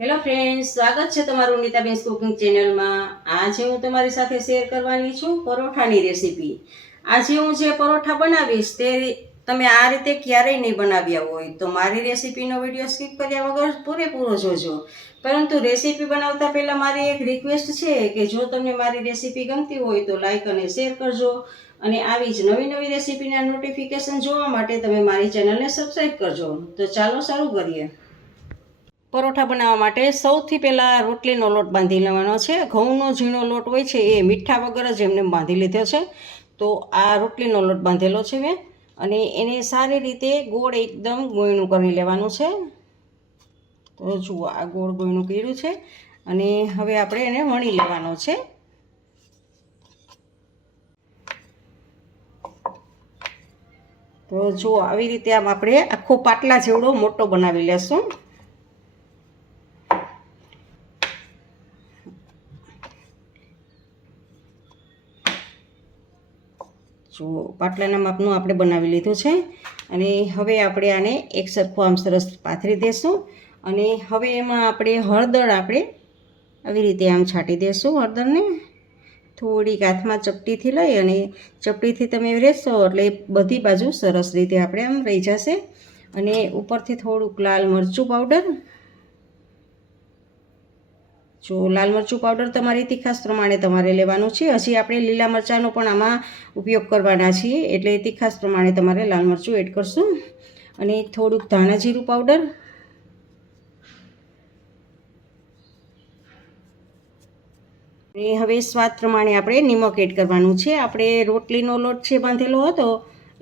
Hello friends સ્વાગત છે તમારું નીતાબેન કુકિંગ ચેનલમાં આજે હું તમારી સાથે શેર કરવાની છું પરોઠાની રેસીપી આજે હું જે પરોઠા બનાવીશ તે તમે આ રીતે ક્યારેય નહીં બનાવ્યા હોય. તો મારી રેસીપીનો વીડિયો સ્કીપ કર્યા વગર પૂરેપૂરો જોજો. પરંતુ રેસીપી બનાવતા પહેલાં મારી એક રિક્વેસ્ટ છે કે જો તમને મારી રેસીપી ગમતી હોય તો લાઇક અને શેર કરજો. અને આવી જ નવી નવી રેસીપીના નોટિફિકેશન જોવા માટે તમે મારી ચેનલને સબસ્ક્રાઈબ કરજો. તો ચાલો શરૂ કરીએ. પરોઠા બનાવવા માટે સૌથી પહેલાં રોટલીનો લોટ બાંધી લેવાનો છે. ઘઉંનો ઝીણો લોટ હોય છે એ મીઠા વગર જ એમને બાંધી લીધો છે. તો આ રોટલીનો લોટ બાંધેલો છે મેં અને એને સારી રીતે ગોળ એકદમ ગોયણું કરી લેવાનું છે. તો જુઓ આ ગોળ ગોયણું કર્યું છે અને હવે આપણે એને વણી લેવાનો છે. તો જુઓ આવી રીતે આમ આપણે આખો પાટલા જેવડો મોટો બનાવી લેશું. જો પાટલાના માપનું આપણે બનાવી લીધું છે. અને હવે આપણે આને એક સરખું આમ સરસ પાથરી દેશું. અને હવે એમાં આપણે હળદર આપણે આવી રીતે આમ છાંટી દેશું હળદરને. થોડીક હાથમાં ચપટીથી લઈ અને ચપટીથી તમે રહેશો એટલે બધી બાજુ સરસ રીતે આપણે આમ રહી જશે. અને ઉપરથી થોડુંક લાલ મરચું પાવડર જો લાલ મરચું પાવડર તમારી તીખાસ પ્રમાણે તમારે લેવાનું છે. હજી આપણે લીલા મરચાંનો પણ આમાં ઉપયોગ કરવાના છીએ. એટલે તીખાસ પ્રમાણે તમારે લાલ મરચું એડ કરશું. અને થોડુંક ધાણા જીરું પાવડર અને હવે સ્વાદ પ્રમાણે આપણે નિમક એડ કરવાનું છે. આપણે રોટલીનો લોટ છે બાંધેલો હતો,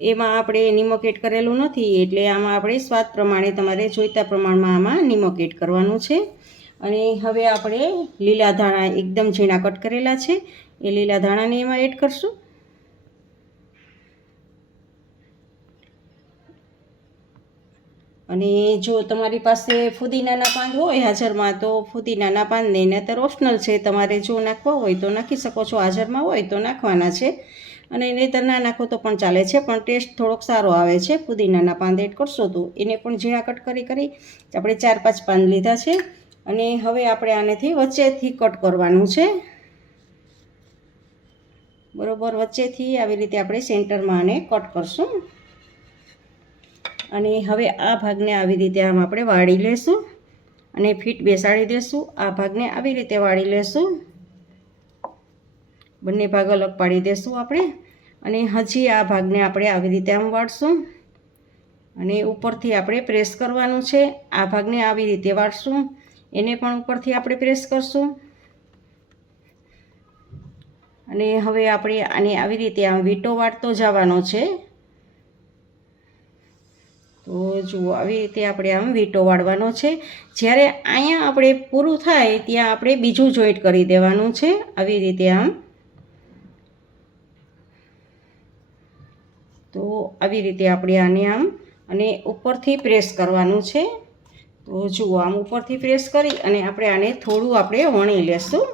એમાં આપણે નિમક એડ કરેલું નથી. એટલે આમાં આપણે સ્વાદ પ્રમાણે તમારે જોઈતા પ્રમાણમાં આમાં નિમક એડ કરવાનું છે. અને હવે આપણે લીલા ધાણા એકદમ ઝીણા કટ કરેલા છે. એ લીલા ધાણાને એમાં એડ કરશું. અને જો તમારી પાસે ફુદીનાના પાન હોય હાજરમાં, તો ફુદીનાના પાનને નહીતર ઓપ્શનલ છે. તમારે જો નાખવા હોય તો નાખી શકો છો. હાજરમાં હોય તો નાખવાના છે. અને નહીતર ના નાખો તો પણ ચાલે છે, પણ ટેસ્ટ થોડોક સારો આવે છે. ફુદીનાના પાન એડ કરશો તો એને પણ ઝીણા કટ કરી કરી આપણે ચાર પાંચ પાન લીધા છે. અને હવે આપણે આનેથી વચ્ચેથી કટ કરવાનું છે. બરોબર, વચ્ચેથી આવી રીતે આપણે સેન્ટરમાં આને કટ કરશું. અને હવે આ ભાગને આવી રીતે આમ આપણે વાળી લેશું અને ફીટ બેસાડી દેશું. આ ભાગને આવી રીતે વાળી લેશું. બંને ભાગ અલગ પાડી દેશું આપણે. અને હજી આ ભાગને આપણે આવી રીતે આમ વાળશું. અને ઉપરથી આપણે પ્રેસ કરવાનું છે. આ ભાગને આવી રીતે વાળશું. એને પણ ઉપરથી આપણે પ્રેસ કરશું. અને હવે આપણે આને આવી રીતે આમ વીંટો વાળતો જવાનો છે. તો જુઓ, આવી રીતે આપણે આમ વીંટો વાળવાનો છે. જ્યારે અહીંયા આપણે પૂરું થાય ત્યાં આપણે બીજું જોઈન્ટ કરી દેવાનું છે. આવી રીતે આમ. તો આવી રીતે આપણે આને આમ અને ઉપરથી પ્રેસ કરવાનું છે. તો જુઓ, આમ ઉપરથી પ્રેસ કરી અને આપણે આને થોડું આપણે વણી લેશું.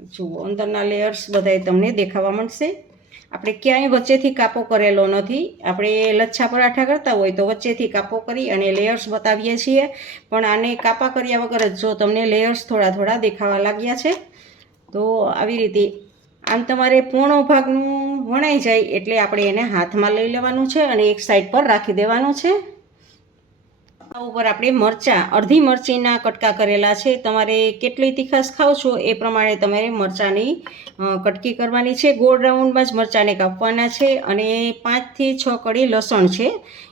જુઓ, અંદરના લેયર્સ બધાય તમને દેખાવા મળશે. આપણે ક્યાંય વચ્ચેથી કાપો કરેલો નથી. આપણે લચ્છા પરાઠા કરતા હોય તો વચ્ચેથી કાપો કરી અને લેયર્સ બતાવીએ છીએ. પણ આને કાપા કર્યા વગર જ જો તમને લેયર્સ થોડા થોડા દેખાવા લાગ્યા છે. તો આવી રીતે આમ તમારે પૂર્ણ ભાગનું વણાઈ જાય એટલે આપણે એને હાથમાં લઈ લેવાનું છે અને એક સાઈડ પર રાખી દેવાનું છે. ઉપર આપણે મરચાં, અડધી મરચીના કટકા કરેલા છે. તમારે કેટલી તીખાશ ખાવ છો એ પ્રમાણે તમારે મરચાંની કટકી કરવાની છે. ગોળ રાઉન્ડમાં જ મરચાંને કાપવાના છે અને પાંચથી છ કડી લસણ છે.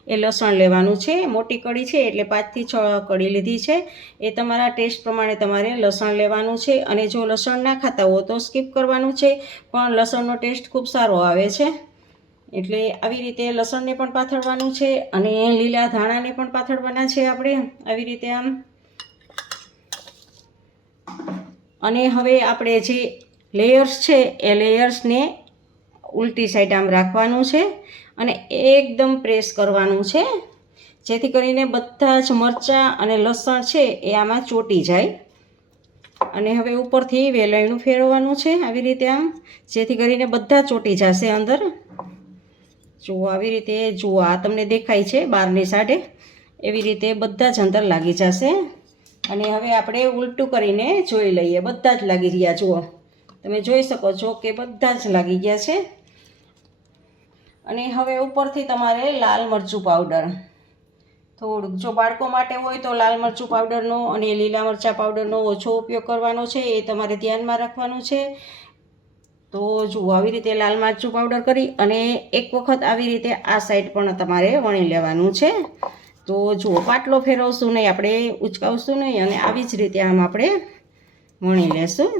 એ લસણ લેવાનું છે. મોટી કડી છે એટલે પાંચથી છ કડી લીધી છે. એ તમારા ટેસ્ટ પ્રમાણે તમારે લસણ લેવાનું છે અને જો લસણ ના ખાતા હો તો સ્કીપ કરવાનું છે. પણ લસણનો ટેસ્ટ ખૂબ સારો આવે છે. એટલે આવી રીતે લસણને પણ પાથરવાનું છે અને લીલા ધાણાને પણ પાથરવાના છે આપણે. આવી રીતે આમ. અને હવે આપણે જે લેયર્સ છે, એ લેયર્સને ઉલટી સાઈડ આમ રાખવાનું છે અને એકદમ પ્રેસ કરવાનું છે. જેથી કરીને બધા જ મરચાં અને લસણ છે એ આમાં ચોટી જાય. અને હવે ઉપરથી વેલણું ફેરવવાનું છે, આવી રીતે આમ. જેથી કરીને બધા ચોટી જશે અંદર. જુઓ, આવી રીતે જુઓ, આ તમને દેખાય છે બારની સાઈડે એવી રીતે બધા જ અંદર લાગી જશે. અને હવે આપણે ઉલટું કરીને જોઈ લઈએ, બધા જ લાગી રહ્યા, જુઓ. તમે જોઈ શકો છો કે બધા જ લાગી ગયા છે. અને હવે ઉપરથી તમારે લાલ મરચું પાવડર. થોડુંક, જો બાળકો માટે હોય તો લાલ મરચું પાવડરનો અને લીલા મરચાં પાવડરનો ઓછો ઉપયોગ કરવાનો છે, એ તમારે ધ્યાનમાં રાખવાનું છે. તો જુઓ આવી રીતે લાલ મરચું પાવડર કરી અને એક વખત આવી રીતે આ સાઈડ પણ તમારે વણી લેવાનું છે. તો જુઓ પાટલો ફેરવશું નહીં, આપણે ઉચકાવશું નહીં અને આવી જ રીતે આમ આપણે વણી લેશું.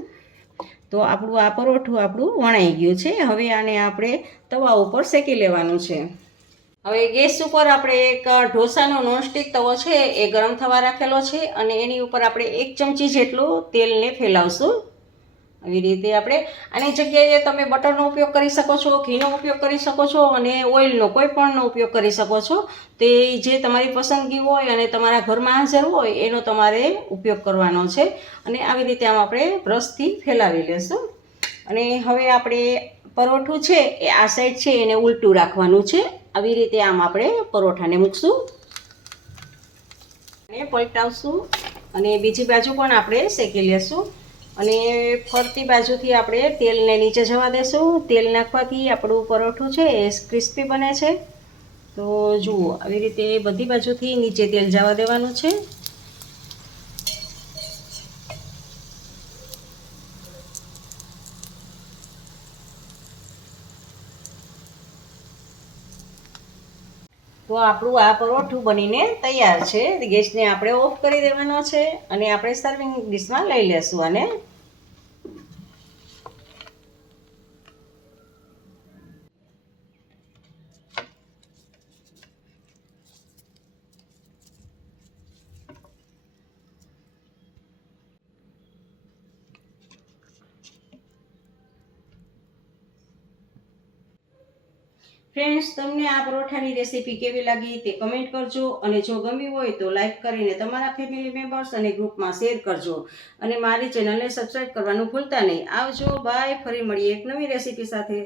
તો આપણું આ પરોઠું આપણું વણાઈ ગયું છે. હવે આને આપણે તવા ઉપર શેકી લેવાનું છે. હવે ગેસ ઉપર આપણે એક ઢોસાનો નોનસ્ટિક તવો છે, એ ગરમ થવા રાખેલો છે અને એની ઉપર આપણે એક ચમચી જેટલું તેલને ફેલાવશું. આવી રીતે આપણે આની જગ્યાએ તમે બટરનો ઉપયોગ કરી શકો છો, ઘીનો ઉપયોગ કરી શકો છો અને ઓઇલનો કોઈ પણનો ઉપયોગ કરી શકો છો. તે જે તમારી પસંદગી હોય અને તમારા ઘરમાં હાજર હોય, એનો તમારે ઉપયોગ કરવાનો છે. અને આવી રીતે આમ આપણે બ્રશથી ફેલાવી લેશું. અને હવે આપણે પરોઠું છે એ આ સાઈડ છે, એને ઉલટું રાખવાનું છે. આવી રીતે આમ આપણે પરોઠાને મૂકશું. અને પલટાવશું. અને બીજી બાજુ પણ આપણે શેકી લેશું. અને ફરતી બાજુથી આપણે તેલને નીચે જવા દેશું. તેલ નાખવાથી આપણું પરોઠું છે એ ક્રિસ્પી બને છે. તો જુઓ, આવી રીતે બધી બાજુથી નીચે તેલ જવા દેવાનું છે. તો આપણું આ પરોઠું બનીને તૈયાર છે. ગેસને આપણે ઓફ કરી દેવાનો છે અને આપણે સર્વિંગ ડીશમાં લઈ લેશું અને ફ્રેન્ડ્સ તમને આ પરોઠાની રેસીપી કેવી લાગી તે કમેન્ટ કરજો અને જો ગમી હોય તો લાઈક કરીને તમારા ફેમિલી મેમ્બર્સ અને ગ્રુપમાં શેર કરજો. અને મારી ચેનલને સબસ્ક્રાઈબ કરવાનું ભૂલતા નહીં. આવજો બાય ફરી મળીએ એક નવી રેસીપી સાથે.